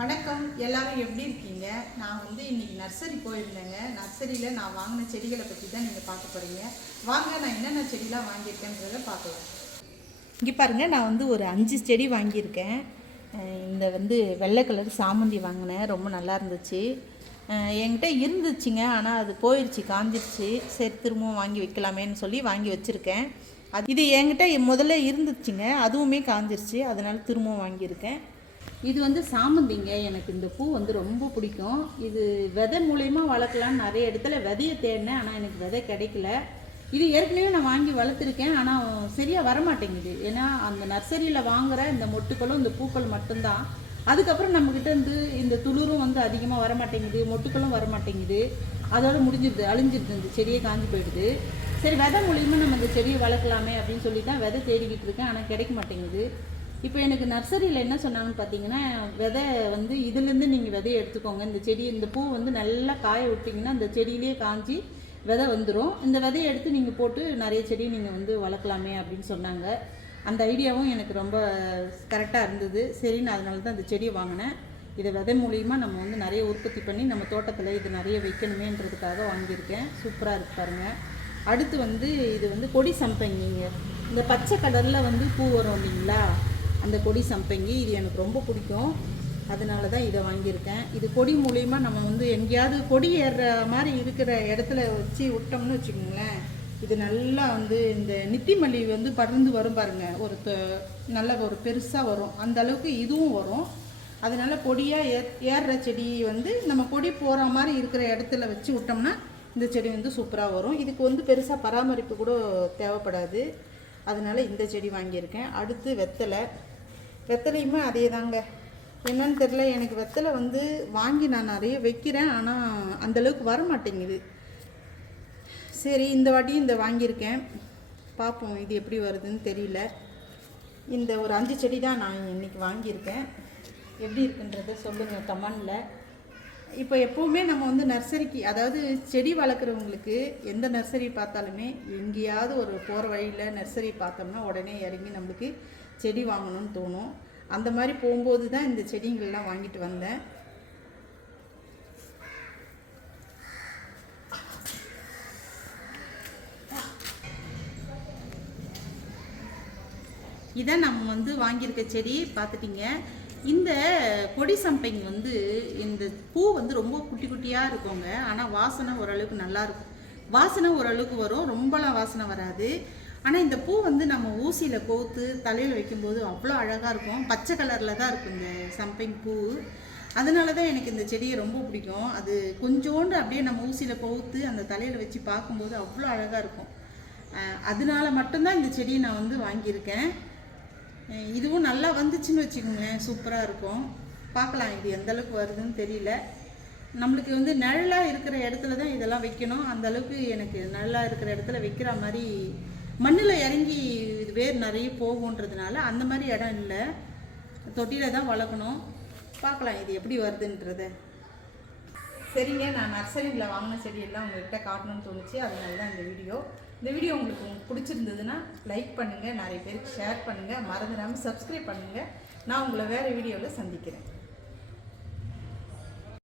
வணக்கம். எல்லாரும் எப்படி இருக்கீங்க? நான் வந்து இன்னைக்கு நர்சரி போயிருந்தேங்க. நர்சரியில் நான் வாங்கின செடிகளை பற்றி தான் நீங்கள் பார்க்க போகிறீங்க வாங்க நான் என்னென்ன செடிலாம் வாங்கியிருக்கேன்றதை பார்க்கலாம். இங்கே பாருங்கள் நான் வந்து ஒரு அஞ்சு செடி வாங்கியிருக்கேன். இந்த வந்து வெள்ளை கலர் சாமந்தி வாங்கினேன். ரொம்ப நல்லா இருந்துச்சு. என்கிட்ட இருந்துச்சுங்க ஆனால் அது போயிடுச்சு காஞ்சிருச்சு. சரி திரும்பவும் வாங்கி வைக்கலாமேன்னு சொல்லி வாங்கி வச்சுருக்கேன். அது இது என்கிட்ட முதல்ல இருந்துச்சுங்க. அதுவுமே காஞ்சிருச்சு. அதனால் திரும்பவும் வாங்கியிருக்கேன். இது வந்து சாமந்திங்க. எனக்கு இந்த பூ வந்து ரொம்ப பிடிக்கும். இது விதை மூலயமா வளர்க்கலாம்னு நிறைய இடத்துல விதைய தேடினேன். ஆனால் எனக்கு விதை கிடைக்கல. இது ஏற்கனவே நான் வாங்கி வளர்த்துருக்கேன். ஆனால் சரியாக வரமாட்டேங்குது. ஏன்னா அந்த நர்சரியில் வாங்குற இந்த மொட்டுக்களும் இந்த பூக்கள் மட்டும்தான். அதுக்கப்புறம் நம்மக்கிட்ட இருந்து இந்த துளிரும் வந்து அதிகமாக வரமாட்டேங்குது. மொட்டுக்களும் வரமாட்டேங்குது. அதோட முடிஞ்சிருது அழிஞ்சிடுது இந்த செடியை காஞ்சி போயிடுது. சரி விதை மூலியமாக நம்ம இந்த செடியை வளர்க்கலாமே அப்படின்னு சொல்லி தான் விதை தேடிக்கிட்டு இருக்கேன். ஆனால் கிடைக்க மாட்டேங்குது. இப்போ எனக்கு நர்சரியில் என்ன சொன்னாங்கன்னு பார்த்தீங்கன்னா விதை வந்து இதுலேருந்து நீங்கள் விதையை எடுத்துக்கோங்க. இந்த செடி இந்த பூ வந்து நல்லா காய விட்டிங்கன்னா அந்த செடியிலே காஞ்சி விதை வந்துடும் இந்த விதையை எடுத்து நீங்கள் போட்டு நிறைய செடி நீங்கள் வந்து வளர்க்கலாமே அப்படின்னு சொன்னாங்க. அந்த ஐடியாவும் எனக்கு ரொம்ப கரெக்டாக இருந்தது. சரின்னு அதனால தான் அந்த செடியை வாங்கினேன். இதை விதை மூலியமாக நம்ம வந்து நிறைய உற்பத்தி பண்ணி நம்ம தோட்டத்தில் இது நிறைய வைக்கணுமேன்றதுக்காக வாங்கியிருக்கேன். சூப்பராக இருக்கு பாருங்கள் அடுத்து வந்து இது வந்து கொடி சம்பங்கிங்க. இந்த பச்சை கலரில் வந்து பூ வரும் இல்லைங்களா? அந்த கொடி சம்பங்கி இது எனக்கு ரொம்ப பிடிக்கும். அதனால தான் இதை வாங்கியிருக்கேன். இது கொடி மூலயமா நம்ம வந்து எங்கேயாவது கொடி ஏறுற மாதிரி இருக்கிற இடத்துல வச்சு விட்டோம்னு வச்சுக்கோங்களேன் இது நல்லா வந்து இந்த நித்தி மல்லி வந்து படர்ந்து வரும் பாருங்கள் ஒரு த- நல்ல ஒரு பெருசாக வரும். அந்த அளவுக்கு இதுவும் வரும். அதனால் கொடியாக ஏ ஏறுற செடி வந்து நம்ம கொடி போகிற மாதிரி இருக்கிற இடத்துல வச்சு விட்டோம்னா இந்த செடி வந்து சூப்பராக வரும். இதுக்கு வந்து பெருசாக பராமரிப்பு கூட தேவைப்படாது. அதனால் இந்த செடி வாங்கியிருக்கேன். அடுத்து வெத்தலை. வெத்தலையுமே அதே தாங்க என்னன்னு தெரில எனக்கு வெத்தலை வந்து வாங்கி நான் நிறைய வைக்கிறேன் ஆனால் அந்தளவுக்கு வர மாட்டேங்குது சரி இந்த வாட்டி இந்த வாங்கியிருக்கேன். பார்ப்போம் இது எப்படி வருதுன்னு தெரியல. இந்த ஒரு அஞ்சு செடி தான் நான் இன்றைக்கி வாங்கியிருக்கேன். எப்படி இருக்குன்றத சொல்லுங்கள் கமெண்டில். இப்போ எப்போவுமே நம்ம வந்து நர்சரிக்கு அதாவது செடி வளர்க்குறவங்களுக்கு எந்த நர்சரி பார்த்தாலுமே எங்கேயாவது ஒரு போகிற வழியில் நர்சரி பார்த்தோம்னா உடனே இறங்கி நம்மளுக்கு செடி வாங்கணும்னு தோணும். அந்த மாதிரி போகும்போது தான் இந்த செடிங்கள்லாம் வாங்கிட்டு வந்தேன். இதான் நம்ம வந்து வாங்கியிருக்க செடி பார்த்துட்டிங்க. இந்த கொடி சம்பைங்க வந்து இந்த பூ வந்து ரொம்ப குட்டி குட்டியாக இருக்குங்க. ஆனால் வாசனை ஓரளவுக்கு நல்லா இருக்கும். வாசனை ஓரளவுக்கு வரும். ரொம்பலாம் வாசனை வராது. ஆனால் இந்த பூ வந்து நம்ம ஊசியில் கோத்து தலையில் வைக்கும்போது அவ்வளோ அழகாக இருக்கும். பச்சை கலரில் தான் இருக்கும் இந்த சம்பிங் பூ. அதனால தான் எனக்கு இந்த செடியை ரொம்ப பிடிக்கும். அது கொஞ்சோண்டு அப்படியே நம்ம ஊசியில் கோத்து அந்த தலையில் வச்சு பார்க்கும்போது அவ்வளோ அழகாக இருக்கும். அதனால மட்டும்தான் இந்த செடியை நான் வந்து வாங்கியிருக்கேன். இதுவும் நல்லா வந்துச்சுன்னு வச்சுக்கோங்களேன். சூப்பராக இருக்கும். பார்க்கலாம் இது எந்த அளவுக்கு வருதுன்னு தெரியல. நம்மளுக்கு வந்து நிழலாக இருக்கிற இடத்துல தான் இதெல்லாம் வைக்கணும். அந்த அளவுக்கு எனக்கு நிழலாக இருக்கிற இடத்துல வைக்கிற மாதிரி மண்ணில் இறங்கி இது வேர் நிறைய போகுன்றதுனால அந்த மாதிரி இடம் இல்லை. தொட்டியில் தான் வளர்க்கணும். பார்க்கலாம் இது எப்படி வருதுன்றத. சரிங்க நான் நர்சரியில் வாங்கின செடியெல்லாம் உங்கள்கிட்ட காட்டணும்னு தோணுச்சு. அதனால தான் இந்த வீடியோ. இந்த வீடியோ உங்களுக்கு உங்களுக்கு பிடிச்சிருந்ததுன்னா லைக் பண்ணுங்கள் நிறைய பேருக்கு ஷேர் பண்ணுங்கள் மறந்துடாமல் சப்ஸ்கிரைப் பண்ணுங்கள் நான் உங்களை வேறு வீடியோவில் சந்திக்கிறேன்.